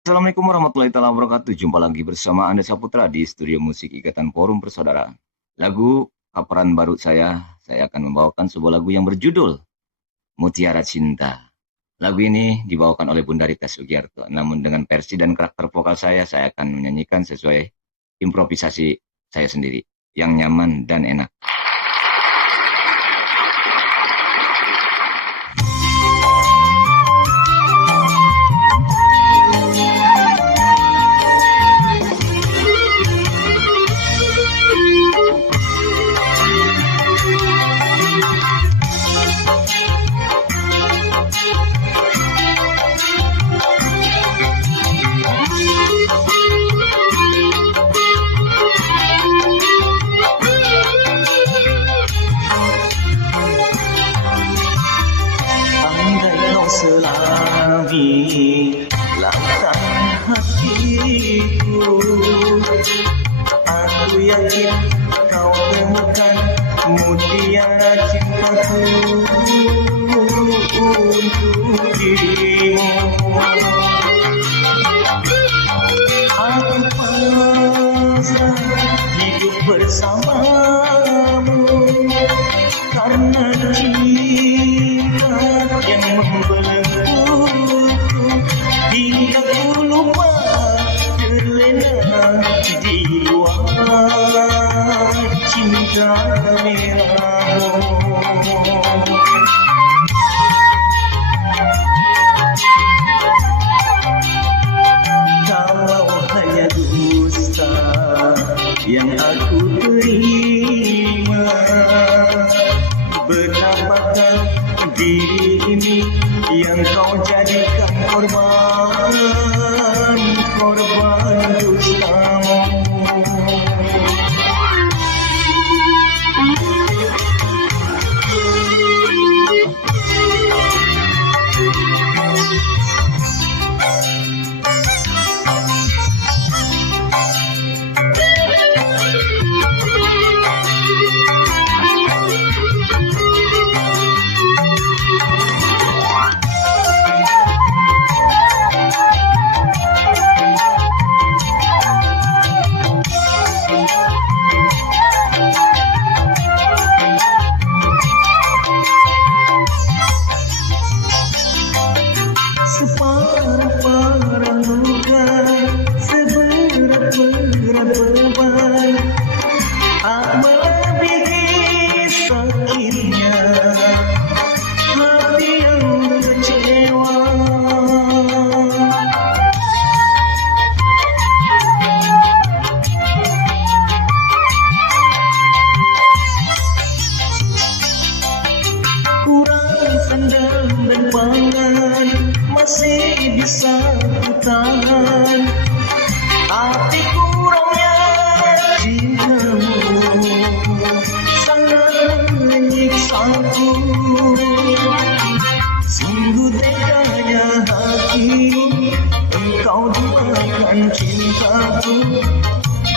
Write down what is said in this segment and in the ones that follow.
Assalamualaikum warahmatullahi wabarakatuh. Jumpa lagi bersama Anda Saputra di Studio Musik Ikatan Forum Persaudaraan. Lagu kaparan baru saya akan membawakan sebuah lagu yang berjudul Mutiara Cinta. Lagu ini dibawakan oleh Bunda Rita Sugiarto. Namun dengan versi dan karakter vokal saya akan menyanyikan sesuai improvisasi saya sendiri yang nyaman dan enak. Selagi langkah hatiku, aku yakin kau temukan mutiara cintaku untuk dirimu. Aku pasrah hidup bersamamu karena cinta yang membelenggu. Hingga ku lupa terlena jiwa cinta merahmu. Kalau hanya dusta yang aku terima, betapakah diri ini yang kau jadikan korban dustamu. Separah-parah luka, seberat-berat beban, melebihi sakitnya hati yang kecewa. Kurang sandang dan pangan masih bisa kutahan, tapi kurangnya cintamu sangat menyiksaku. Sungguh teganya hatimu, engkau duakan cintaku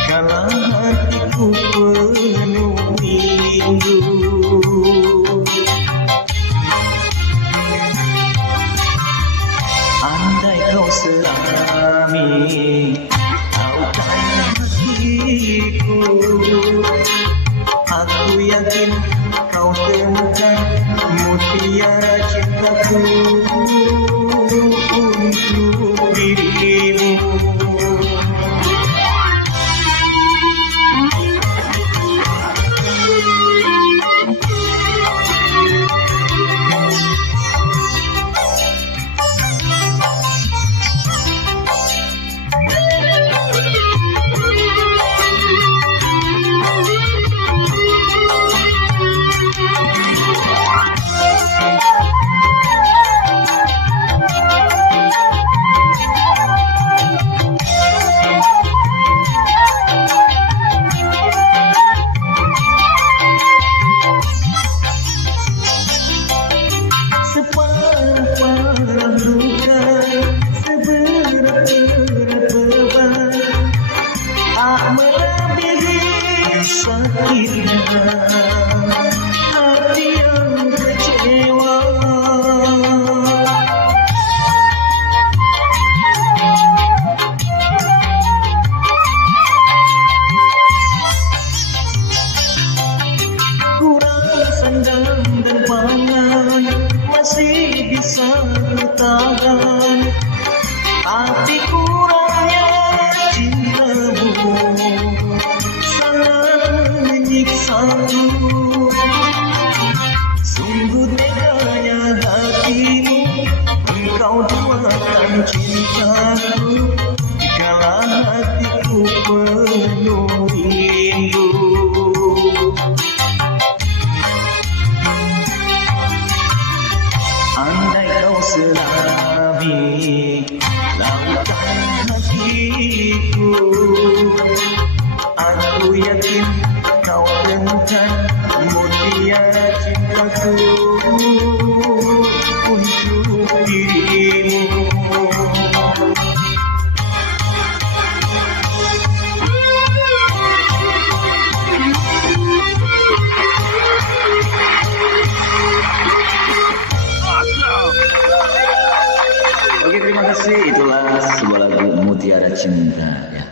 kala hatiku penuh rindu. Andai kau selami taukan hatiku, aku yakin kau temukan mutiara cintaku untuk dirimu. bertahan, tapi kurangnya cintamu sangat menyiksaku. Sungguh teganya hatimu, engkau duakan cintaku, kala hatiku penuh rindu. Andai kau selami lautan hatiku, aku yakin kau temukan mutiara cintaku untuk dirimu. Oke, terima kasih. Itulah sebuah lagu Mutiara Cinta ya.